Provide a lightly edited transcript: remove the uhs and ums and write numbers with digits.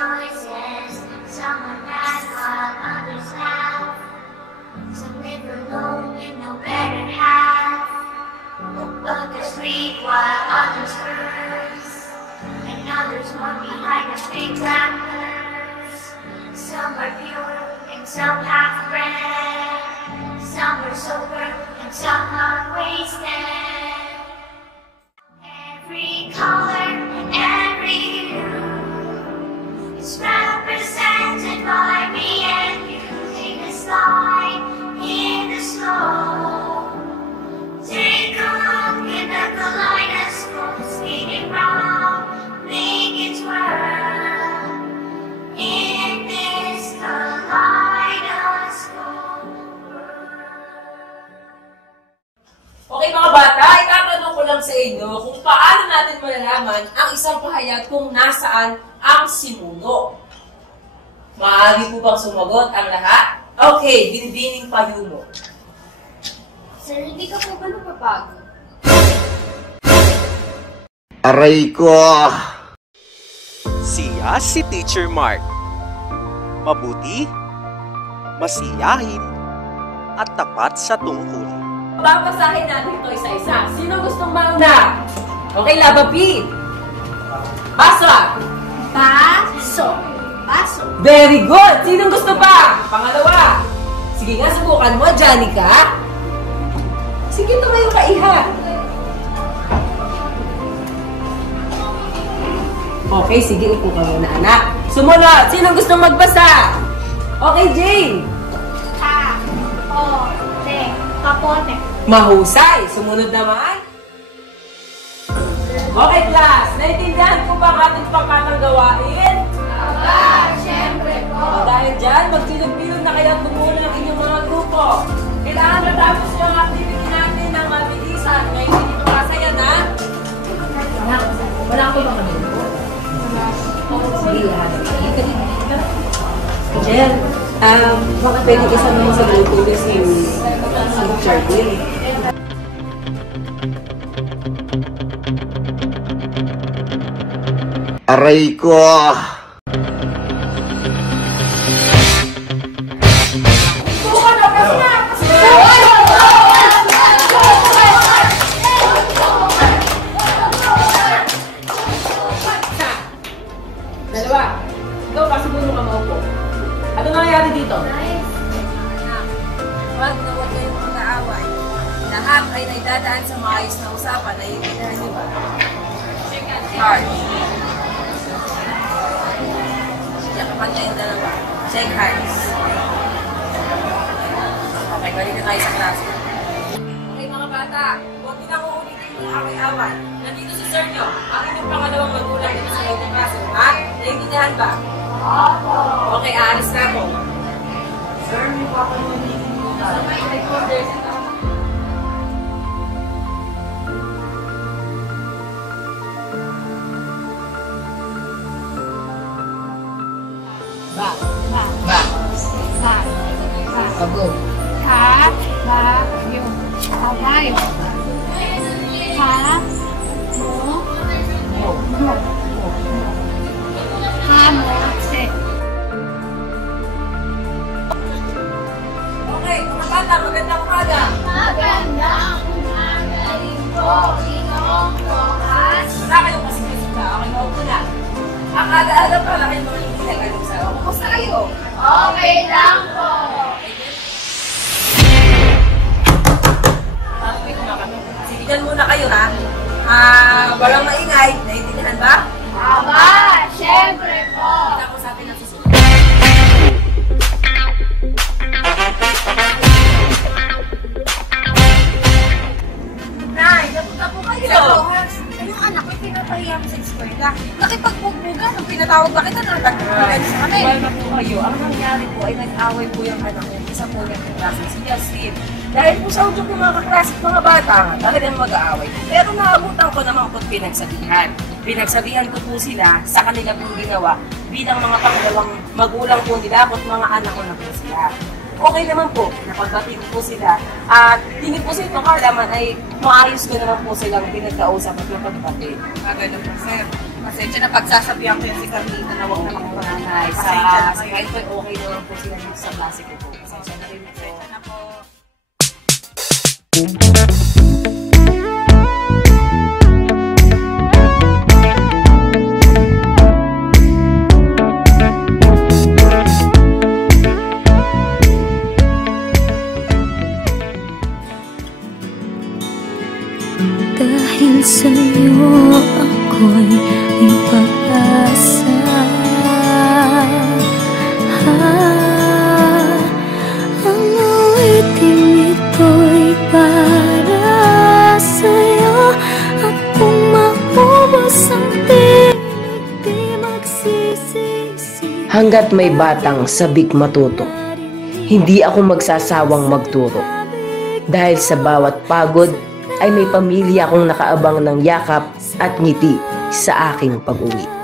choices. Some are bad while others have. Some live alone with no better half. Others sleep while others curse. And others run behind the big rappers. Some are pure and some half-bred. Some are sober and some are wasted. Every color and every hue is represented by me and you. In the sky, in the snow. Take a look in the kaleidoscope, spinning round, make it twirl. In this kaleidoscope world. Okay mga bata, itatanong ko lang sa inyo kung paano natin malalaman ang isang pahayag kung nasaan ang simuno. Maaari po bang sumagot ang lahat? Okay, binbining payo mo. Sir, hindi ka po ba napapagod? Aray ko! Siya si Teacher Mark. Mabuti, masiyahin, at tapat sa tungkulin. Babasahin natin ito isa-isa. Sino gustong mauna? Okay, Laba P. Basa! Baso. Baso. Very good! Sinong gusto pa? Pangalawa. Sige nga, subukan mo, Janica. Sige, tumayo ka, iha. Okay, sige, upo ka muna, anak. Sumunod! Sinong gustong magbasa? Okay, Jane. Kapote. Kapote. Mahusay. Sumunod naman. Okay, class. Naintindihan ko ba ang ating pangkatang gawain? Aba, syempre po. O dahil dyan, magsilog-bilog na kayo at bumuno ng inyong mga grupo. Kailangan matapos nyo ang activity natin ng mabilisan. Ngayon, hindi ito masaya na. Anak, wala ko ba kami? Sige, Jen, baka pwede isama mo sa grupo si Charlie. Aray ko! Dalawa, ikaw pa siguro ka maupo. Ano nangyayari dito? Huwag na huwag kayong mag-aaway. Lahat ay naidadaan sa maayos na usapan. Naiintindihan niyo ba? Heart. Yakapan niya yung dalawa. Shake hands. Okay, balik na tayo sa klase. Okay mga bata, huwag niyo na uulitin yung away-away. Nandito si Sir nyo, ang inyong pangalawang magulang dito sa loob ng klase. Ha? Naiintindihan ba? Okay, aalis na ako. Sir, may papanunin mo ba? Sa may recorders ito. Ba. Ba. Ba. Ba. Ba. Bago. Ka. Ba. Yung. Kabayo. Ka. Mo. Mo. Mo. Kamote. Okay, mga bata, magandang umaga. Magandang umaga rin po, Ginoong Rojas. Wala kayong kasi-kasita. Okay, maupo na. Ang aga-aga pala kayo mga pinag-along sa ako. Kumusta kayo? Okay lang po. Okay, kumakain. Sige, dyan muna kayo, ha? Walang maingay. Naiintindihan ba? Aba, syempre po. Kita ko sa atin ang susunod. Nay, napunta po kayo. Yung anak ko pinapahiya mo sa eskwela. Nakipagbubugan, nung pinatawag ba kita, nagtagpugan sa kami. Wala na po kayo. Ang nangyari po ay nag-away po yung anak niya. Isa po niya ng klase, si Justin. Dahil po sa udyok ng mga kaklase at mga bata, talagang mag-aaway. Pero naabutan ko naman po pinagsabihan. Pinagsabihan ko po sila sa kanila pong ginawa bilang mga pangalawang magulang po nila at mga anak ko na po sila. Okay naman po, napagbati ko po sila. At hindi po sa itong kalaman ay maayos ko naman po silang pinagkausap at napagbati. Ganun po, sir. Pasensya na pagsasabihan ko yung si Carlita na huwag na makipanganay. Sa kahit po okay naman po sila dito sa klase ko po. Pasensya na rin po. Dahil sa'yo ako'y may pag-asa. Ang awiting ito'y para sa'yo. At kung maubos ang di magsisisi. Hanggat may batang sabik matuto, hindi ako magsasawang magturo. Dahil sa bawat pagod, ay may pamilya akong nakaabang ng yakap at ngiti sa aking pag-uwi.